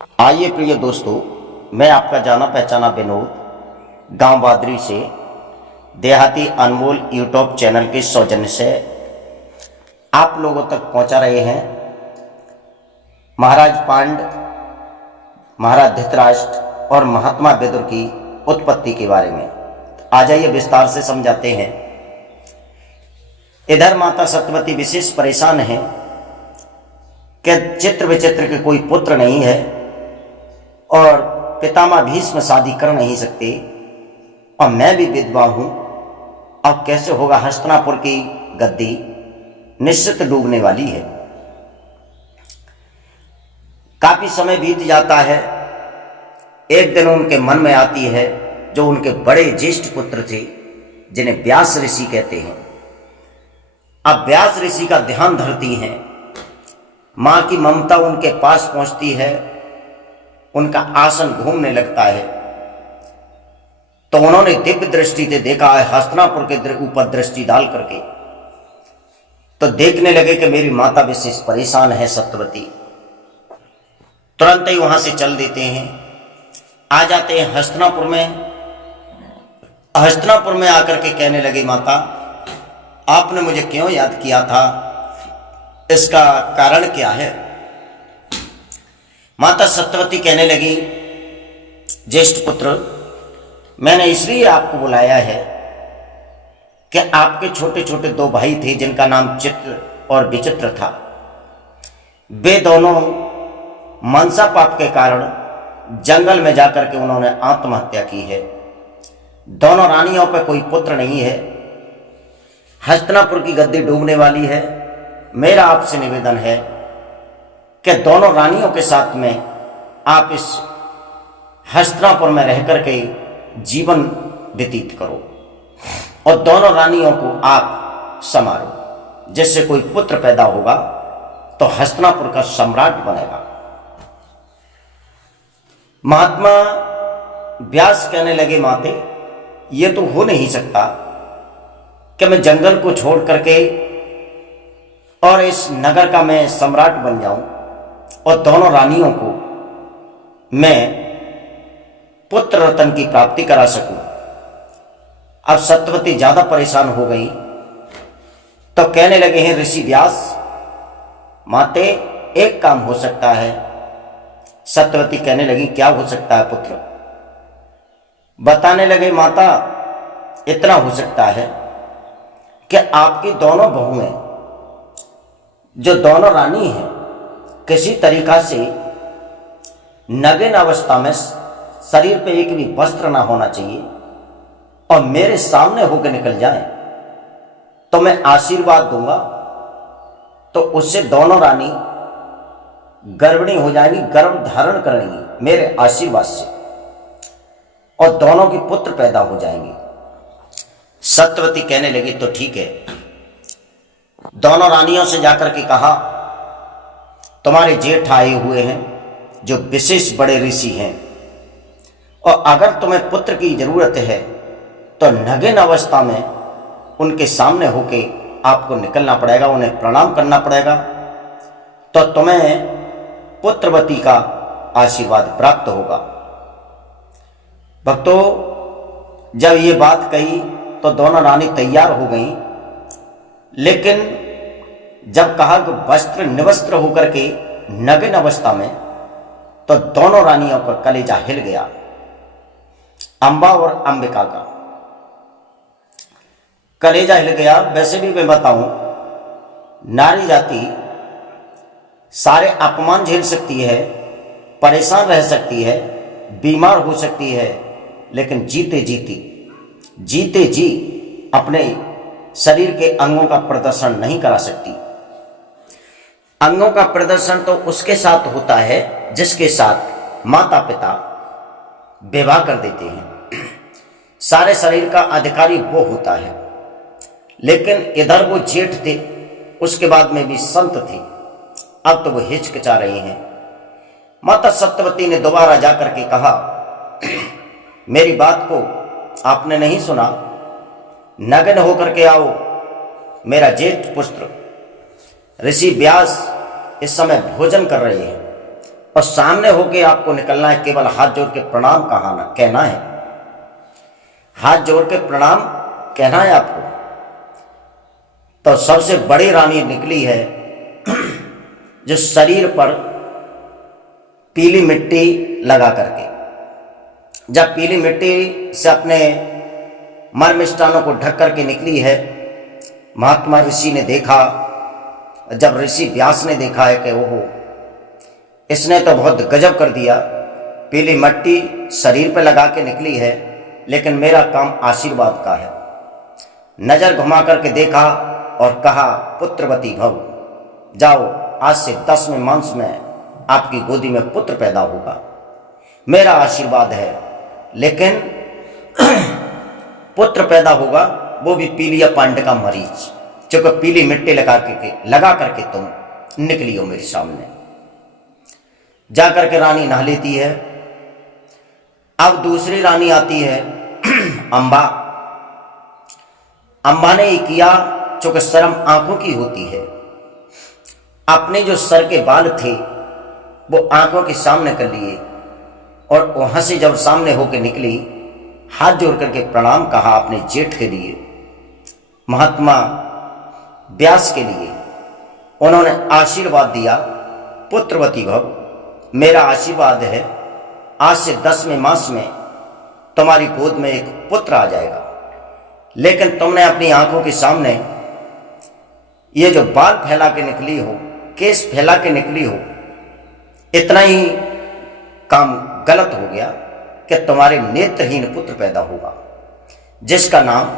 आइए प्रिय दोस्तों, मैं आपका जाना पहचाना विनोद गांव बादरी से देहाती अनमोल यूट्यूब चैनल के सौजन्य से आप लोगों तक पहुंचा रहे हैं महाराज पांड, महाराज धृतराष्ट्र और महात्मा विदुर की उत्पत्ति के बारे में। आ जाइए विस्तार से समझाते हैं। इधर माता सत्यवती विशेष परेशान है कि चित्र विचित्र के कोई पुत्र नहीं है और पितामह भीष्म शादी कर नहीं सकते और मैं भी विधवा हूं। अब कैसे होगा? हस्तिनापुर की गद्दी निश्चित डूबने वाली है। काफी समय बीत जाता है। एक दिन उनके मन में आती है, जो उनके बड़े ज्येष्ठ पुत्र थे जिन्हें व्यास ऋषि कहते हैं। अब व्यास ऋषि का ध्यान धरती हैं। मां की ममता उनके पास पहुंचती है, उनका आसन घूमने लगता है। तो उन्होंने दिव्य दृष्टि से देखा है, हस्तिनापुर के ऊपर दृष्टि डाल करके तो देखने लगे कि मेरी माता विशेष परेशान है सत्यवती। तुरंत ही वहां से चल देते हैं, आ जाते हैं हस्तिनापुर में। हस्तिनापुर में आकर के कहने लगे, माता आपने मुझे क्यों याद किया था, इसका कारण क्या है? माता सत्यवती कहने लगी, ज्येष्ठ पुत्र, मैंने इसलिए आपको बुलाया है कि आपके छोटे छोटे दो भाई थे जिनका नाम चित्र और विचित्र था। वे दोनों मनसा पाप के कारण जंगल में जाकर के उन्होंने आत्महत्या की है। दोनों रानियों पर कोई पुत्र नहीं है। हस्तिनापुर की गद्दी डूबने वाली है। मेरा आपसे निवेदन है कि दोनों रानियों के साथ में आप इस हस्तिनापुर में रह करके जीवन व्यतीत करो और दोनों रानियों को आप संभालो। जिससे कोई पुत्र पैदा होगा तो हस्तिनापुर का सम्राट बनेगा। महात्मा व्यास कहने लगे, माते ये तो हो नहीं सकता कि मैं जंगल को छोड़ करके और इस नगर का मैं सम्राट बन जाऊं और दोनों रानियों को मैं पुत्र रत्न की प्राप्ति करा सकूं। अब सत्यवती ज्यादा परेशान हो गई तो कहने लगे हैं, ऋषि व्यास, माते एक काम हो सकता है। सत्यवती कहने लगी, क्या हो सकता है पुत्र? बताने लगे, माता इतना हो सकता है कि आपकी दोनों बहुएं, जो दोनों रानी हैं, किसी तरीका से नग्न अवस्था में शरीर पे एक भी वस्त्र ना होना चाहिए और मेरे सामने होकर निकल जाए तो मैं आशीर्वाद दूंगा। तो उससे दोनों रानी गर्भिणी हो जाएंगी, गर्भ धारण कर लेंगी मेरे आशीर्वाद से और दोनों के पुत्र पैदा हो जाएंगे। सत्यवती कहने लगी, तो ठीक है। दोनों रानियों से जाकर के कहा, तुम्हारे जेठ आए हुए हैं जो विशेष बड़े ऋषि हैं और अगर तुम्हें पुत्र की जरूरत है तो नग्न अवस्था में उनके सामने होके आपको निकलना पड़ेगा, उन्हें प्रणाम करना पड़ेगा, तो तुम्हें पुत्रवती का आशीर्वाद प्राप्त होगा। भक्तों, जब ये बात कही तो दोनों रानी तैयार हो गईं, लेकिन जब कहा कि वस्त्र निवस्त्र होकर के नग्न अवस्था में, तो दोनों रानियों का कलेजा हिल गया। अंबा और अंबिका का कलेजा हिल गया। वैसे भी मैं बताऊं, नारी जाति सारे अपमान झेल सकती है, परेशान रह सकती है, बीमार हो सकती है, लेकिन जीते जी अपने शरीर के अंगों का प्रदर्शन नहीं करा सकती। अंगों का प्रदर्शन तो उसके साथ होता है जिसके साथ माता पिता विवाह कर देते हैं। सारे शरीर का अधिकारी वो होता है। लेकिन इधर वो जेठ थे, उसके बाद में भी संत थे, अब तो वो हिचकिचा रही हैं। माता सत्यवती ने दोबारा जाकर के कहा, मेरी बात को आपने नहीं सुना? नग्न होकर के आओ। मेरा जेठ पुत्र ऋषि व्यास इस समय भोजन कर रहे हैं और सामने होके आपको निकलना है, केवल हाथ जोड़ के प्रणाम कहना है, हाथ जोड़ के प्रणाम कहना है आपको। तो सबसे बड़ी रानी निकली है जो शरीर पर पीली मिट्टी लगा करके, जब पीली मिट्टी से अपने मर्मिष्ठानों को ढक करके निकली है, महात्मा ऋषि ने देखा, जब ऋषि व्यास ने देखा है कि ओहो इसने तो बहुत गजब कर दिया, पीली मिट्टी शरीर पर लगा के निकली है, लेकिन मेरा काम आशीर्वाद का है। नजर घुमा करके देखा और कहा, पुत्रवती भव, जाओ आज से 10वें मास में आपकी गोदी में पुत्र पैदा होगा, मेरा आशीर्वाद है। लेकिन पुत्र पैदा होगा वो भी पीलिया पांड का मरीज, क्योंकि पीली मिट्टी लगा करके तुम निकली हो मेरे सामने। जाकर के रानी नहा लेती है। अब दूसरी रानी आती है अंबा। अंबा ने ये किया, चूंकि शर्म आंखों की होती है, अपने जो सर के बाल थे वो आंखों के सामने कर लिए और वहां से जब सामने होकर निकली, हाथ जोड़ करके प्रणाम कहा अपने जेठ के लिए, महात्मा व्यास के लिए। उन्होंने आशीर्वाद दिया, पुत्रवती भव, मेरा आशीर्वाद है, आज से 10वें मास में तुम्हारी गोद में एक पुत्र आ जाएगा। लेकिन तुमने अपनी आंखों के सामने ये जो बाल फैला के निकली हो, केस फैला के निकली हो, इतना ही काम गलत हो गया कि तुम्हारे नेत्रहीन पुत्र पैदा होगा, जिसका नाम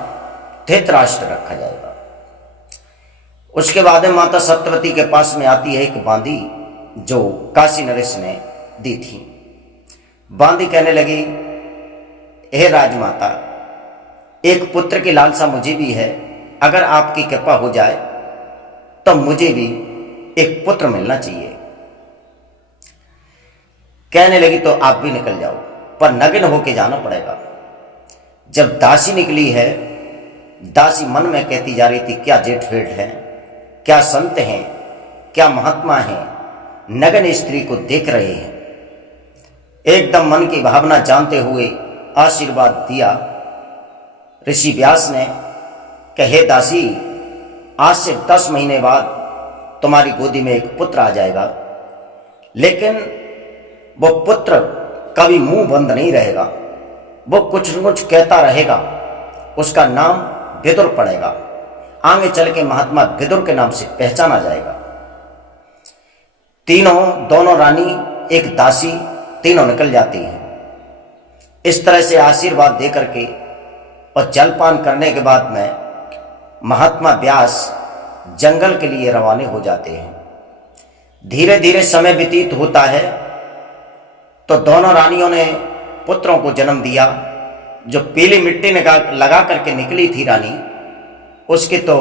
धृतराष्ट्र रखा जाएगा। उसके बाद में माता सत्यवती के पास में आती है एक बांदी जो काशी नरेश ने दी थी। बांदी कहने लगी, हे राजमाता, एक पुत्र की लालसा मुझे भी है, अगर आपकी कृपा हो जाए तो मुझे भी एक पुत्र मिलना चाहिए। कहने लगी, तो आप भी निकल जाओ, पर नग्न होके जाना पड़ेगा। जब दासी निकली है, दासी मन में कहती जा रही थी, क्या जेठ फेठ है, क्या संत हैं, क्या महात्मा हैं, नग्न स्त्री को देख रहे हैं। एकदम मन की भावना जानते हुए आशीर्वाद दिया ऋषि व्यास ने कि हे दासी, आज से 10 महीने बाद तुम्हारी गोदी में एक पुत्र आ जाएगा, लेकिन वो पुत्र कभी मुंह बंद नहीं रहेगा, वो कुछ न कुछ कहता रहेगा, उसका नाम विदुर पड़ेगा, आगे चल के महात्मा विदुर के नाम से पहचाना जाएगा। दोनों रानी, एक दासी, तीनों निकल जाती हैं। इस तरह से आशीर्वाद दे करके और जलपान करने के बाद में महात्मा व्यास जंगल के लिए रवाना हो जाते हैं। धीरे धीरे समय व्यतीत होता है तो दोनों रानियों ने पुत्रों को जन्म दिया। जो पीली मिट्टी लगा करके निकली थी रानी, उसके तो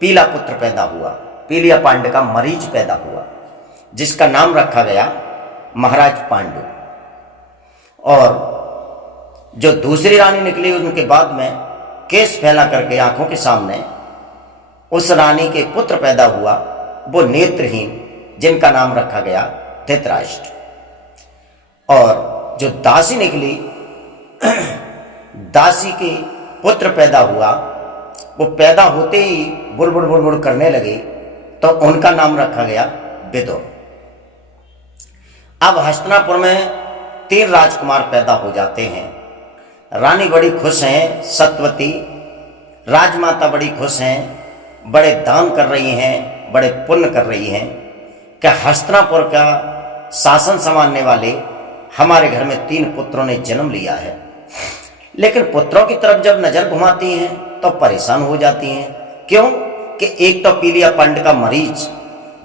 पीला पुत्र पैदा हुआ, पीलिया पांडु का मरीज पैदा हुआ, जिसका नाम रखा गया महाराज पांडु। और जो दूसरी रानी निकली उनके बाद में केस फैला करके आंखों के सामने उस रानी के पुत्र पैदा हुआ, वो नेत्रहीन, जिनका नाम रखा गया धृतराष्ट्र। और जो दासी निकली, दासी के पुत्र पैदा हुआ, वो पैदा होते ही बुड़बुड़ बुड़बुड़ करने लगे, तो उनका नाम रखा गया विदुर। अब हस्तिनापुर में 3 राजकुमार पैदा हो जाते हैं। रानी बड़ी खुश हैं, सत्यवती राजमाता बड़ी खुश हैं, बड़े दान कर रही हैं, बड़े पुण्य कर रही हैं कि हस्तिनापुर का शासन संभालने वाले हमारे घर में 3 पुत्रों ने जन्म लिया है। लेकिन पुत्रों की तरफ जब नजर घुमाती हैं तो परेशान हो जाती हैं। क्यों? कि एक तो पीलिया पांडु का मरीज,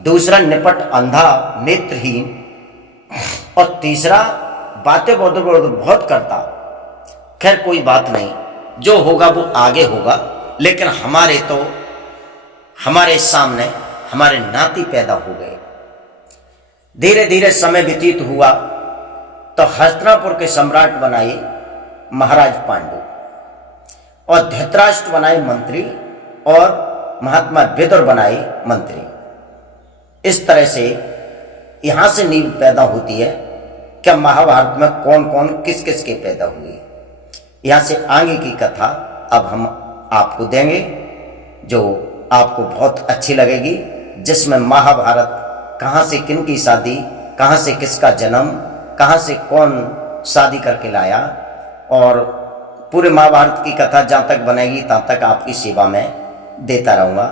दूसरा निपट अंधा नेत्रहीन, और तीसरा बातें बहुत करता। खैर कोई बात नहीं, जो होगा वो आगे होगा, लेकिन हमारे सामने हमारे नाती पैदा हो गए। धीरे धीरे समय व्यतीत हुआ तो हस्तिनापुर के सम्राट बनाए महाराज पांडु और धृतराष्ट्र बनाए मंत्री और महात्मा विदुर बनाए मंत्री। इस तरह से यहाँ से नींव पैदा होती है क्या महाभारत में कौन कौन किस किस के पैदा हुए। यहाँ से आगे की कथा अब हम आपको देंगे जो आपको बहुत अच्छी लगेगी, जिसमें महाभारत कहाँ से किन की शादी, कहाँ से किसका जन्म, कहाँ से कौन शादी करके लाया, और पूरे महाभारत की कथा जहाँ तक बनेगी तहाँ तक आपकी सेवा में देता रहूँगा।